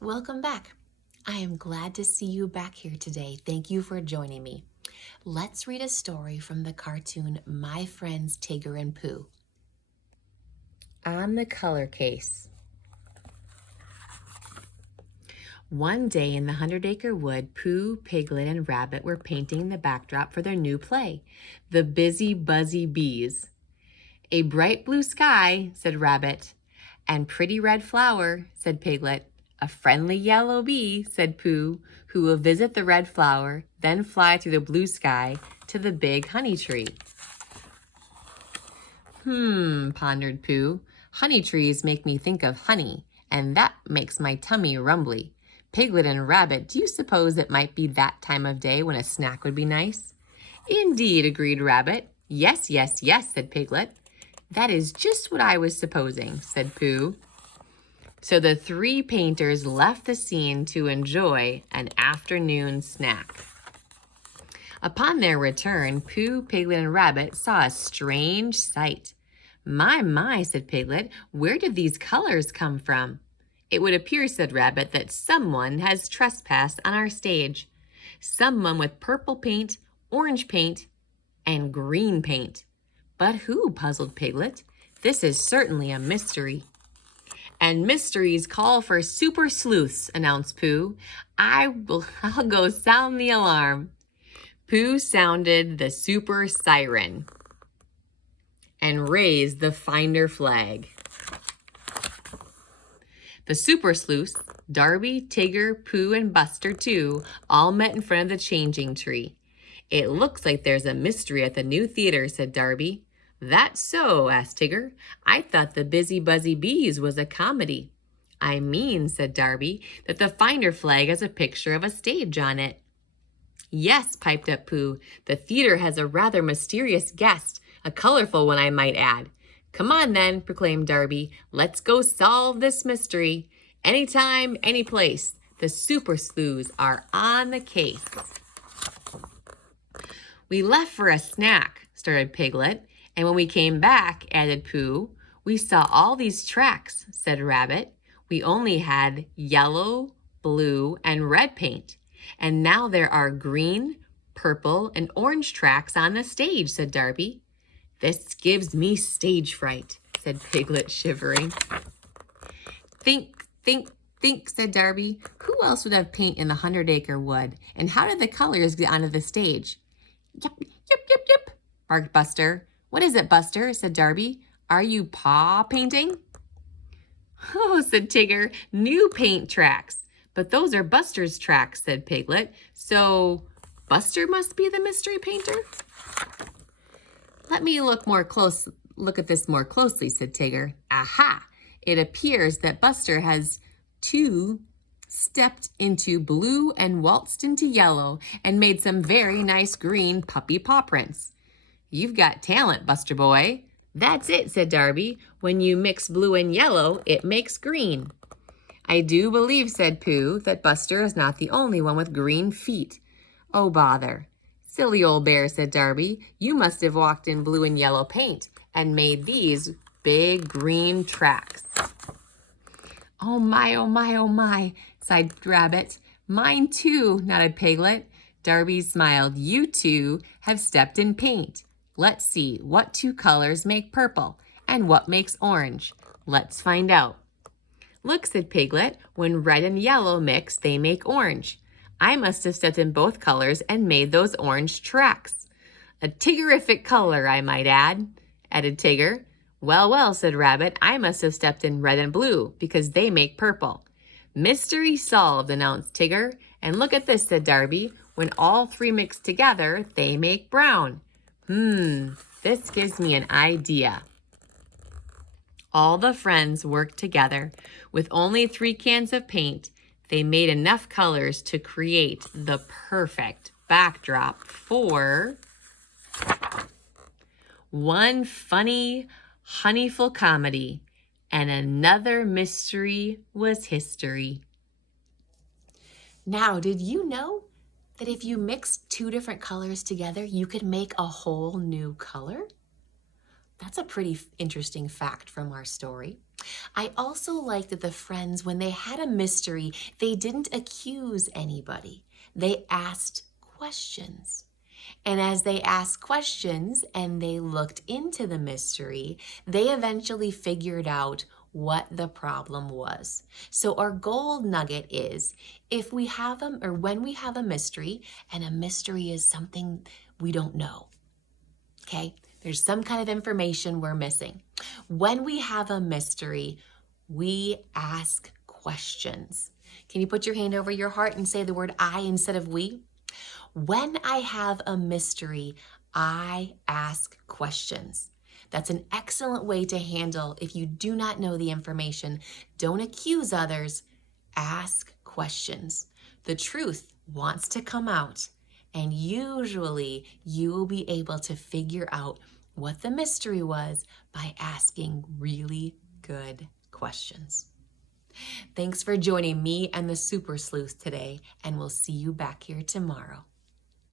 Welcome back. I am glad to see you back here today. Thank you for joining me. Let's read a story from the cartoon My Friends Tigger and Pooh. On the color case. One day in the 100-acre wood, Pooh, Piglet, and Rabbit were painting the backdrop for their new play, The Busy Buzzy Bees. A bright blue sky, said Rabbit. And pretty red flower, said Piglet. A friendly yellow bee, said Pooh, who will visit the red flower, then fly through the blue sky to the big honey tree. Pondered Pooh. Honey trees make me think of honey, and that makes my tummy rumbly. Piglet and Rabbit, do you suppose it might be that time of day when a snack would be nice? Indeed, agreed Rabbit. Yes, yes, yes, said Piglet. That is just what I was supposing, said Pooh. So the three painters left the scene to enjoy an afternoon snack. Upon their return, Pooh, Piglet, and Rabbit saw a strange sight. My, said Piglet, where did these colors come from? It would appear, said Rabbit, that someone has trespassed on our stage. Someone with purple paint, orange paint, and green paint. But who, puzzled Piglet? This is certainly a mystery. And mysteries call for super sleuths, announced Pooh. I'll go sound the alarm. Pooh sounded the super siren and raised the finder flag. The super sleuths, Darby, Tigger, Pooh, and Buster, too, all met in front of the changing tree. It looks like there's a mystery at the new theater, said Darby. That's so, asked Tigger. I thought The Busy Buzzy Bees was a comedy. I mean, said Darby, that the finder flag has a picture of a stage on it. Yes, piped up Pooh, the theater has a rather mysterious guest, a colorful one, I might add. Come on then, proclaimed Darby. Let's go solve this mystery. Anytime, any place. The super sleuths are on the case. We left for a snack, started Piglet. And when we came back, added Pooh, we saw all these tracks, said Rabbit. We only had yellow, blue, and red paint. And now there are green, purple, and orange tracks on the stage, said Darby. This gives me stage fright, said Piglet, shivering. Think, said Darby. Who else would have paint in the 100-acre wood? And how did the colors get onto the stage? Yep, barked Buster. What is it, Buster? Said Darby. Are you paw painting? Oh, said Tigger, new paint tracks. But those are Buster's tracks, said Piglet. So Buster must be the mystery painter? Let me look at this more closely, said Tigger. Aha! It appears that Buster has stepped into blue and waltzed into yellow and made some very nice green puppy paw prints. You've got talent, Buster boy. That's it, said Darby. When you mix blue and yellow, it makes green. I do believe, said Pooh, that Buster is not the only one with green feet. Oh, bother. Silly old bear, said Darby. You must have walked in blue and yellow paint and made these big green tracks. Oh my, sighed Rabbit. Mine too, nodded Piglet. Darby smiled. You two have stepped in paint. Let's see, what two colors make purple and what makes orange? Let's find out. Look, said Piglet, when red and yellow mix, they make orange. I must have stepped in both colors and made those orange tracks. A Tiggerific color, I might add, added Tigger. Well, said Rabbit, I must have stepped in red and blue because they make purple. Mystery solved, announced Tigger. And look at this, said Darby. When all three mix together, they make brown. This gives me an idea. All the friends worked together. With only 3 cans of paint, they made enough colors to create the perfect backdrop for one funny, honeyful comedy, and another mystery was history. Now, did you know that if you mix 2 different colors together, you could make a whole new color? That's a pretty interesting fact from our story. I also like that the friends, when they had a mystery, they didn't accuse anybody. They asked questions. And as they asked questions and they looked into the mystery, they eventually figured out what the problem was. So our gold nugget is if we have or when we have a mystery, and a mystery is something we don't know, okay? There's some kind of information we're missing. When we have a mystery, we ask questions. Can you put your hand over your heart and say the word I instead of we? When I have a mystery, I ask questions. That's an excellent way to handle if you do not know the information. Don't accuse others, ask questions. The truth wants to come out, and usually you will be able to figure out what the mystery was by asking really good questions. Thanks for joining me and the Super Sleuth today, and we'll see you back here tomorrow.